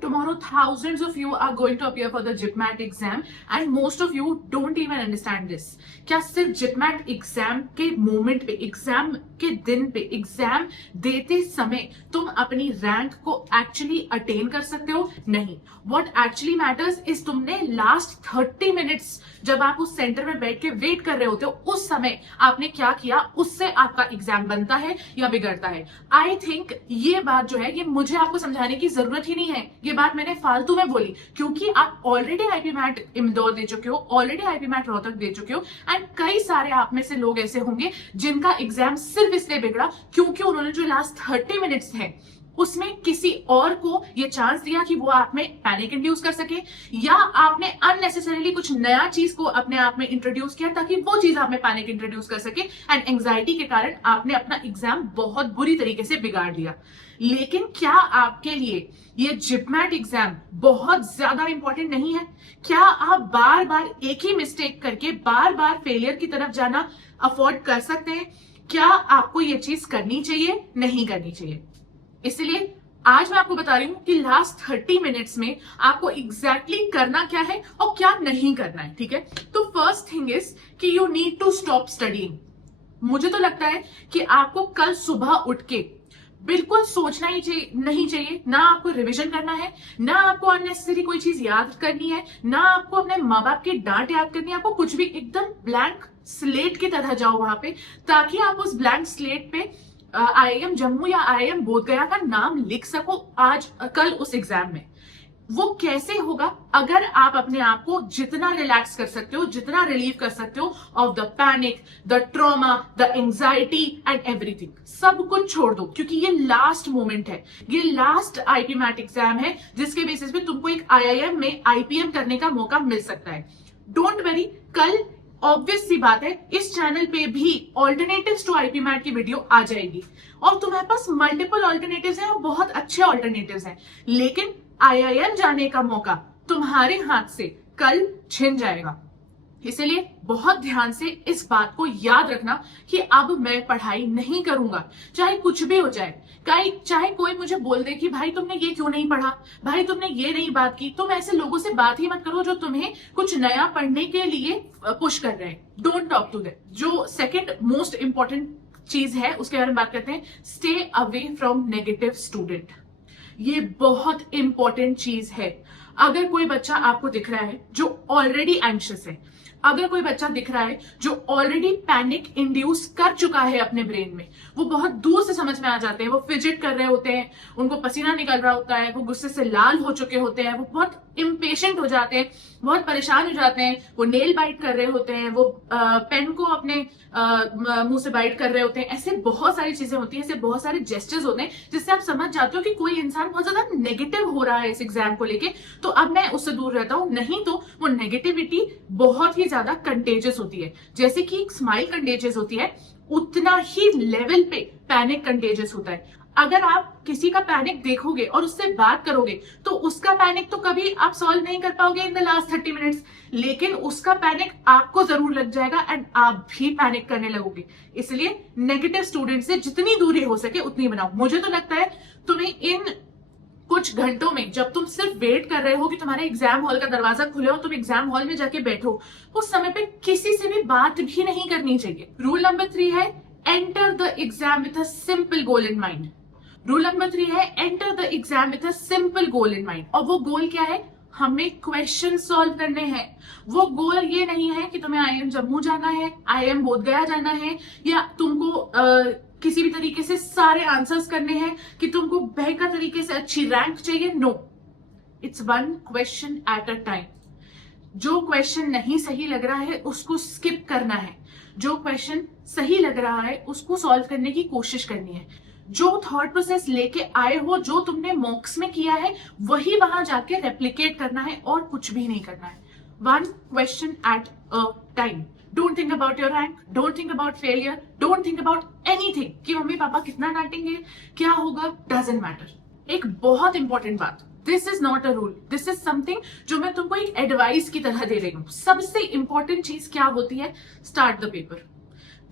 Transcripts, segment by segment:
Tomorrow, thousands of you are going to appear for the JIPMAT exam and most of you don't even understand this. क्या सिर्फ JIPMAT exam के moment पे, exam के दिन पे, exam देते समय तुम अपनी रैंक को एक्चुअली अटेन कर सकते हो? नहीं. What actually matters is तुमने लास्ट 30 मिनट्स जब आप उस सेंटर में बैठ के वेट कर रहे होते हो, उस समय आपने क्या किया, उससे आपका एग्जाम बनता है या बिगड़ता है. आई थिंक ये बात जो है, ये मुझे आपको समझाने की जरूरत ही नहीं है. ये बात मैंने फालतू में बोली क्योंकि आप ऑलरेडी आईपीमैट इंदौर दे चुके हो, ऑलरेडी आईपीमैट रोहतक दे चुके हो एंड कई सारे आप में से लोग ऐसे होंगे जिनका एग्जाम सिर्फ इसलिए बिगड़ा क्योंकि उन्होंने जो लास्ट 30 मिनट्स है उसमें किसी और को ये चांस दिया कि वो आप में पैनिक इंड्यूस कर सके, या आपने अननेसेसरीली कुछ नया चीज को अपने आप में इंट्रोड्यूस किया ताकि वो चीज आप में पैनिक इंट्रोड्यूस कर सके एंड एंजाइटी के कारण आपने अपना एग्जाम बहुत बुरी तरीके से बिगाड़ दिया. लेकिन क्या आपके लिए ये जिपमैट एग्जाम बहुत ज्यादा इंपॉर्टेंट नहीं है? क्या आप बार बार एक ही मिस्टेक करके बार बार फेलियर की तरफ जाना अफोर्ड कर सकते हैं? क्या आपको ये चीज करनी चाहिए? नहीं करनी चाहिए. इसलिए आज मैं आपको बता रही हूं कि लास्ट 30 मिनट्स में आपको एग्जैक्टली करना क्या है और क्या नहीं करना है. ठीक है, तो फर्स्ट थिंग इज कि you need to stop studying. मुझे तो लगता है कि आपको कल सुबह उठ के बिल्कुल सोचना ही नहीं चाहिए. ना आपको रिवीजन करना है, ना आपको अननेसेसरी कोई चीज याद करनी है, ना आपको अपने माँ बाप की डांट याद करनी है. आपको कुछ भी एकदम ब्लैंक स्लेट की तरह जाओ वहां पे, ताकि आप उस ब्लैंक स्लेट पे IIM जम्मू या IIM बोधगया का नाम लिख सको आज कल उस एग्जाम में. वो कैसे होगा? अगर आप अपने आप को जितना रिलैक्स कर सकते हो, जितना रिलीव कर सकते हो of the panic, the trauma, the anxiety and everything, सब कुछ छोड़ दो क्योंकि ये लास्ट मोमेंट है, ये लास्ट आईपीमैट एग्जाम है जिसके बेसिस पे तुमको एक IIM में IPM करने का मौका मिल सकता है. डोंट वरी, कल ऑब्वियस सी बात है इस चैनल पे भी ऑल्टरनेटिव्स टू आईपीमैट की वीडियो आ जाएगी और तुम्हारे पास मल्टीपल ऑल्टरनेटिव्स हैं और बहुत अच्छे ऑल्टरनेटिव्स हैं. लेकिन IIM जाने का मौका तुम्हारे हाथ से कल छिन जाएगा. इसलिए बहुत ध्यान से इस बात को याद रखना कि अब मैं पढ़ाई नहीं करूंगा, चाहे कुछ भी हो जाए. चाहे कोई मुझे बोल दे कि भाई तुमने ये क्यों नहीं पढ़ा, भाई तुमने ये नहीं बात की. तुम ऐसे लोगों से बात ही मत करो जो तुम्हें कुछ नया पढ़ने के लिए पुश कर रहे हैं. Don't talk to them. जो सेकंड मोस्ट इंपॉर्टेंट चीज है उसके बारे में बात करते हैं. Stay away from negative student. ये बहुत इंपॉर्टेंट चीज है. अगर कोई बच्चा आपको दिख रहा है जो ऑलरेडी एंशियस है, अगर कोई बच्चा दिख रहा है जो ऑलरेडी पैनिक इंड्यूस कर चुका है अपने ब्रेन में, वो बहुत दूर से समझ में आ जाते हैं, वो फिजिट कर रहे होते हैं, उनको पसीना निकल रहा होता है, वो गुस्से से लाल हो चुके होते हैं, वो बहुत इम्पेशेंट हो जाते हैं, बहुत परेशान हो जाते हैं, वो नेल बाइट कर रहे होते हैं, वो पेन को अपने मुंह से बाइट कर रहे होते हैं. ऐसे बहुत सारी चीजें होती हैं, ऐसे बहुत सारे जेस्चर्स होते हैं जिससे आप समझ जाते हो कि कोई इंसान बहुत ज्यादा नेगेटिव हो रहा है इस एग्जाम को लेके, तो अब मैं उससे दूर रहता हूं. नहीं तो वो नेगेटिविटी बहुत ही ज्यादा कंटेजियस होती है. जैसे कि एक स्माइल कंटेजियस होती है, उतना ही लेवल पे पैनिक कंटेजियस होता है. अगर आप किसी का पैनिक देखोगे और उससे बात करोगे तो उसका पैनिक तो कभी आप सॉल्व नहीं कर पाओगे इन द लास्ट 30 मिनट्स, लेकिन उसका पैनिक आपको जरूर लग जाएगा एंड आप भी पैनिक करने लगोगे. इसलिए नेगेटिव स्टूडेंट से जितनी दूरी हो सके उतनी बनाओ. मुझे तो लगता है तुम्हें इन कुछ घंटों में जब तुम सिर्फ वेट कर रहे हो कि तुम्हारे एग्जाम हॉल का दरवाजा खुले और तुम एग्जाम हॉल में जाके बैठो, उस समय पे किसी से भी बात भी नहीं करनी चाहिए. रूल नंबर 3 है enter the exam with a simple goal in mind. Rule number 3 है enter the exam with a simple goal in mind. और वो गोल क्या है? हमें क्वेश्चन सॉल्व करने हैं. वो गोल ये नहीं है कि तुम्हें IIM जम्मू जाना है, IIM बोधगया जाना है, या तुमको किसी भी तरीके से सारे आंसर्स करने हैं, कि तुमको बेहतर तरीके से अच्छी रैंक चाहिए. No, it's one question at a time. जो क्वेश्चन नहीं सही लग रहा है उसको स्किप करना है, जो क्वेश्चन सही लग रहा है उसको सॉल्व करने की कोशिश करनी है. जो थॉट प्रोसेस लेके आए हो, जो तुमने मॉक्स में किया है, वही वहां जाके रेप्लिकेट करना है और कुछ भी नहीं करना है. One question at a time. Don't think about your rank, don't think about failure, don't think about anything कि मम्मी पापा कितना डांटेंगे, क्या होगा, डजंट मैटर. एक बहुत इंपॉर्टेंट बात, this is not a rule, this is something जो मैं तुमको एक एडवाइस की तरह दे रही हूं. सबसे इंपॉर्टेंट चीज क्या होती है? Start the paper.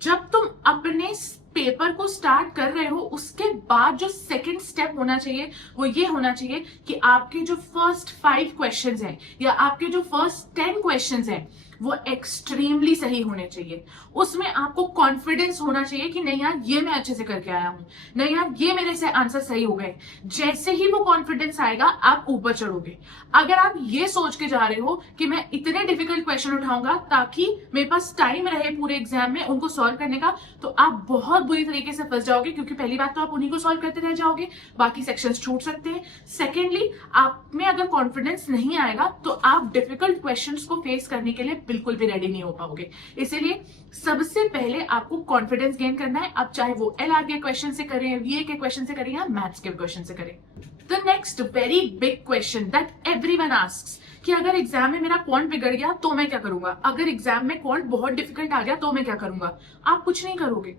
जब तुम अपने पेपर को स्टार्ट कर रहे हो उसके बाद जो सेकंड स्टेप होना चाहिए वो ये होना चाहिए कि आपके जो फर्स्ट 5 क्वेश्चंस हैं या आपके जो फर्स्ट 10 क्वेश्चंस हैं वो एक्सट्रीमली सही होने चाहिए। उसमें आपको कॉन्फिडेंस होना चाहिए कि नहीं यार ये मैं अच्छे से करके आया हूं, नहीं यार ये मेरे से आंसर सही हो गए। जैसे ही वो कॉन्फिडेंस आएगा आप ऊपर चढ़ोगे। अगर आप ये सोच के जा रहे हो कि मैं इतने डिफिकल्ट क्वेश्चन उठाऊंगा ताकि मेरे पास टाइम रहे पूरे एग्जाम में उनको सॉल्व करने का, तो आप बहुत बुरी तरीके से फंस जाओगे, क्योंकि पहली बात तो आप उन्हीं को सॉल्व करते रह जाओगे, बाकी सेक्शंस छूट सकते हैं। सेकेंडली, आप में अगर कॉन्फिडेंस नहीं आएगा तो आप डिफिकल्ट क्वेश्चंस को फेस करने के लिए बिल्कुल भी रेडी नहीं हो पाओगे। इसीलिए सबसे पहले आपको कॉन्फिडेंस गेन करना है। अब चाहे वो एलआर के क्वेश्चन से करें, वीए के क्वेश्चन से करें या मैथ्स के क्वेश्चन से करें। The next very big question that everyone asks कि अगर एग्जाम में मेरा क्वांट बिगड़ गया तो मैं क्या करूंगा, अगर एग्जाम में क्वांट बहुत डिफिकल्ट आ गया तो मैं क्या करूंगा। आप कुछ नहीं करोगे।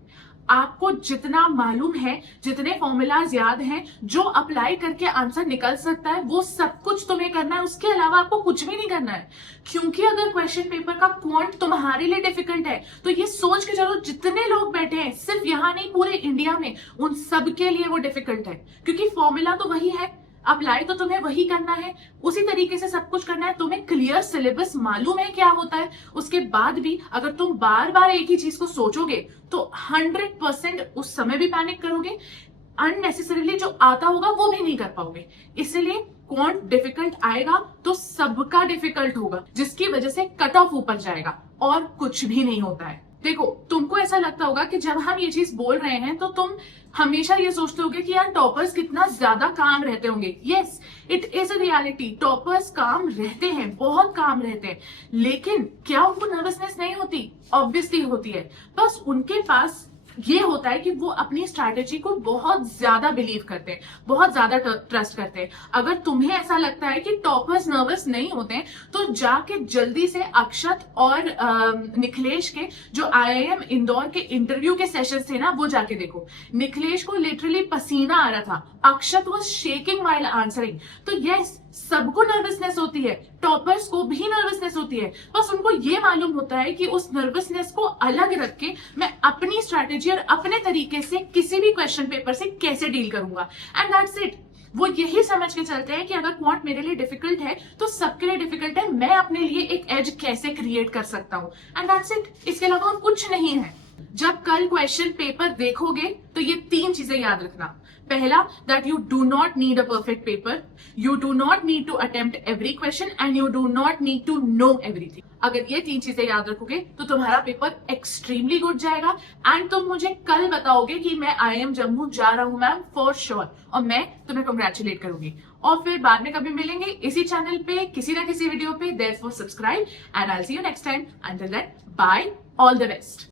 आपको जितना मालूम है, जितने फॉर्मूलाज याद हैं, जो अप्लाई करके आंसर निकल सकता है, वो सब कुछ तुम्हें करना है। उसके अलावा आपको कुछ भी नहीं करना है। क्योंकि अगर क्वेश्चन पेपर का क्वांट तुम्हारे लिए डिफिकल्ट है तो ये सोच के चलो जितने लोग बैठे हैं, सिर्फ यहाँ नहीं पूरे इंडिया में, उन सब के लिए वो डिफिकल्ट है। क्योंकि फॉर्मूला तो वही है, अप्लाई तो तुम्हें वही करना है, उसी तरीके से सब कुछ करना है। तुम्हें क्लियर सिलेबस मालूम है क्या होता है। उसके बाद भी अगर तुम बार बार एक ही चीज को सोचोगे तो 100% उस समय भी पैनिक करोगे, अननेसेसरीली जो आता होगा वो भी नहीं कर पाओगे। इसलिए क्वांट डिफिकल्ट आएगा तो सबका डिफिकल्ट होगा, जिसकी वजह से कट ऑफ ऊपर जाएगा और कुछ भी नहीं होता है। देखो, तुमको ऐसा लगता होगा कि जब हम ये चीज बोल रहे हैं तो तुम हमेशा ये सोचते होगे कि यार टॉपर्स कितना ज्यादा काम रहते होंगे। Yes, it is a reality. Toppers काम रहते हैं, बहुत काम रहते हैं, लेकिन क्या उनको नर्वसनेस नहीं होती? ऑब्वियसली होती है। बस उनके पास ये होता है कि वो अपनी स्ट्रैटेजी को बहुत ज्यादा बिलीव करते हैं, बहुत ज्यादा ट्रस्ट करते हैं। अगर तुम्हें ऐसा लगता है कि टॉपर्स नर्वस नहीं होते हैं तो जाके जल्दी से अक्षत और निखिलेश के जो IIM इंदौर के इंटरव्यू के सेशन थे ना, वो जाके देखो। निखिलेश को लिटरली पसीना आ रहा था, अक्षत वाज शेकिंग व्हाइल आंसरिंग। तो यस, सबको नर्वसनेस होती है, टॉपर्स को भी नर्वसनेस होती है। बस उनको ये मालूम होता है कि उस नर्वसनेस को अलग रख के मैं अपनी स्ट्रैटेजी और अपने तरीके से किसी भी क्वेश्चन पेपर से कैसे डील करूंगा, एंड दैट्स इट। वो यही समझ के चलते हैं कि अगर क्वांट मेरे लिए डिफिकल्ट है तो सबके लिए डिफिकल्ट है, मैं अपने लिए एक एज कैसे क्रिएट कर सकता हूं, एंड दैट्स इट। इसके अलावा और कुछ नहीं है। जब कल क्वेश्चन पेपर देखोगे तो ये 3 चीजें याद रखना। पहला, that you do not need a perfect paper, you do not need to attempt every question and you do not need to know everything. अगर ये 3 चीजें याद रखोगे तो तुम्हारा पेपर एक्सट्रीमली गुड जाएगा एंड तुम मुझे कल बताओगे कि मैं IIM जम्मू जा रहा हूं मैम, फॉर श्योर, और मैं तुम्हें कंग्रेचुलेट करूंगी। और फिर बाद में कभी मिलेंगे इसी चैनल पे किसी ना किसी वीडियो पे। Therefore subscribe and I will see you next time. Until then, bye, all the best.